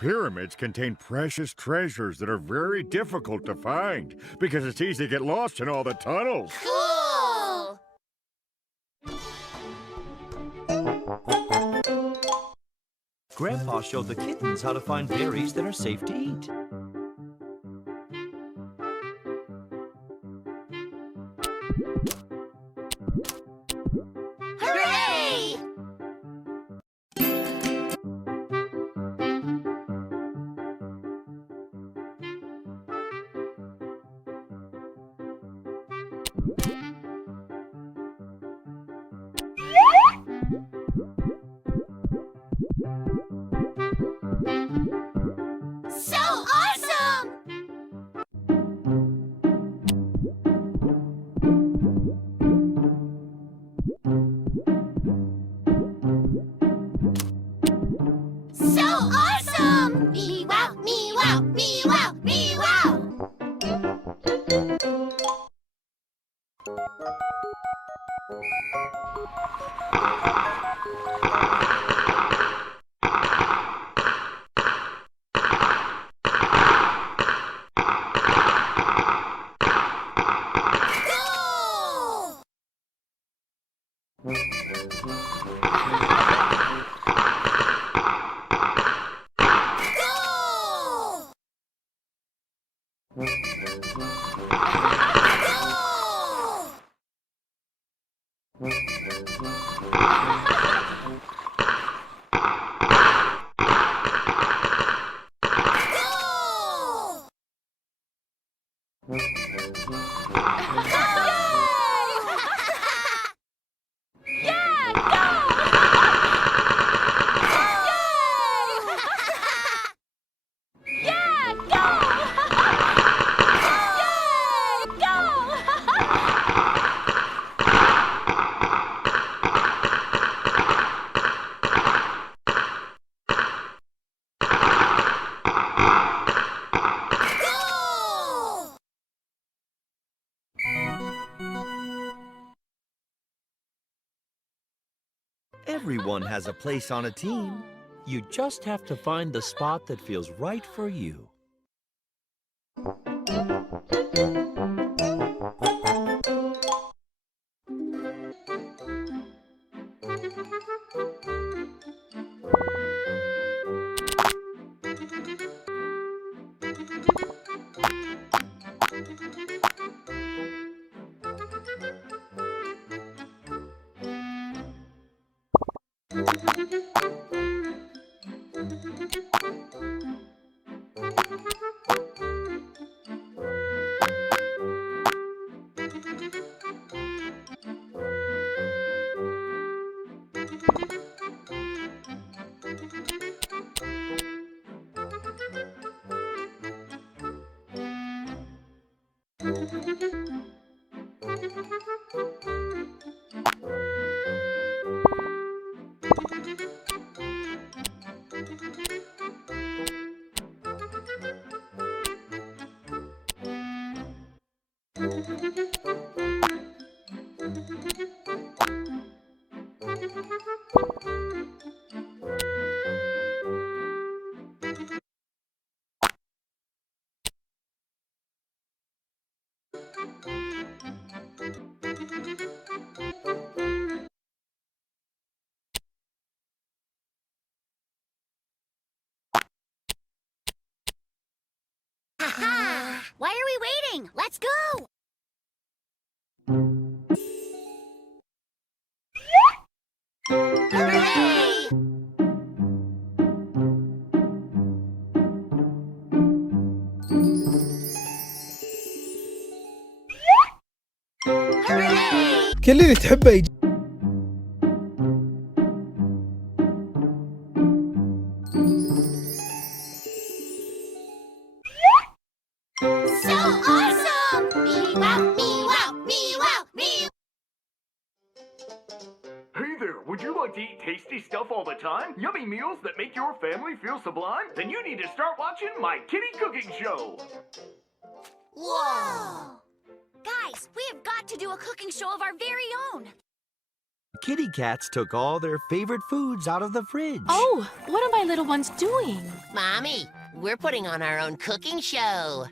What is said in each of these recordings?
Pyramids contain precious treasures that are very difficult to find because it's easy to get lost in all the tunnels. Cool! Grandpa showed the kittens how to find berries that are safe to eat. Hooray! So awesome! So awesome! Me wow, me wow, me wow, me wow! Cool! Cool! Cool! Cool! Yeah, go! Yeah, go! Yeah, go! Cool! Everyone has a place on a team. You just have to find the spot that feels right for you. Aha! Why are we waiting? Let's go! Hooray! Hooray! كل اللي تحبه يجي. So awesome! Me wow, me wow, me wow, me. Hey there, would you like to eat tasty stuff all the time? Yummy meals that make your family feel sublime? Then you need to start watching my kitty cooking show. Whoa! Guys, we have got to do a cooking show of our very own. Kitty cats took all their favorite foods out of the fridge. Oh, what are my little ones doing? Mommy, we're putting on our own cooking show.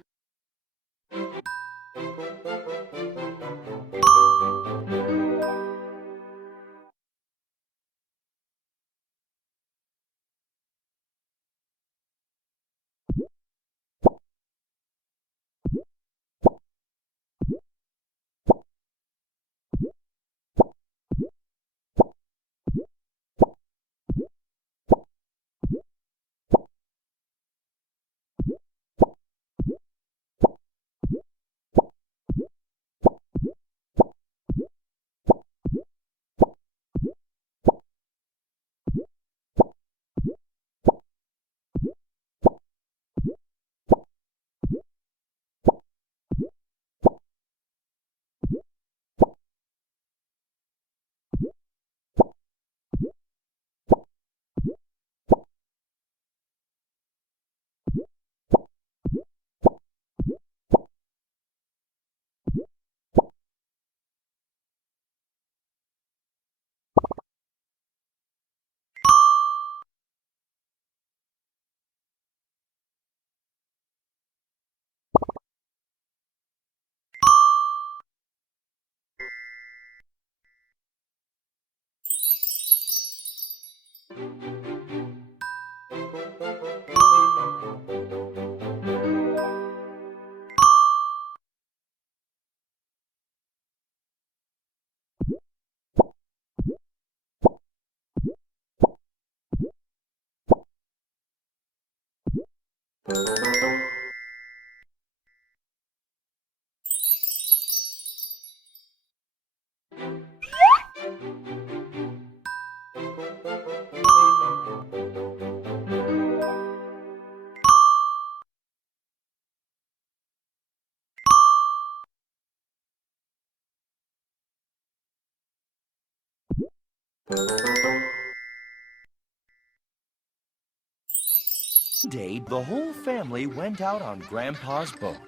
One day, the whole family went out on Grandpa's boat.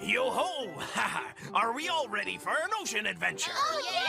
Yo-ho! Are we all ready for an ocean adventure? Oh, yeah!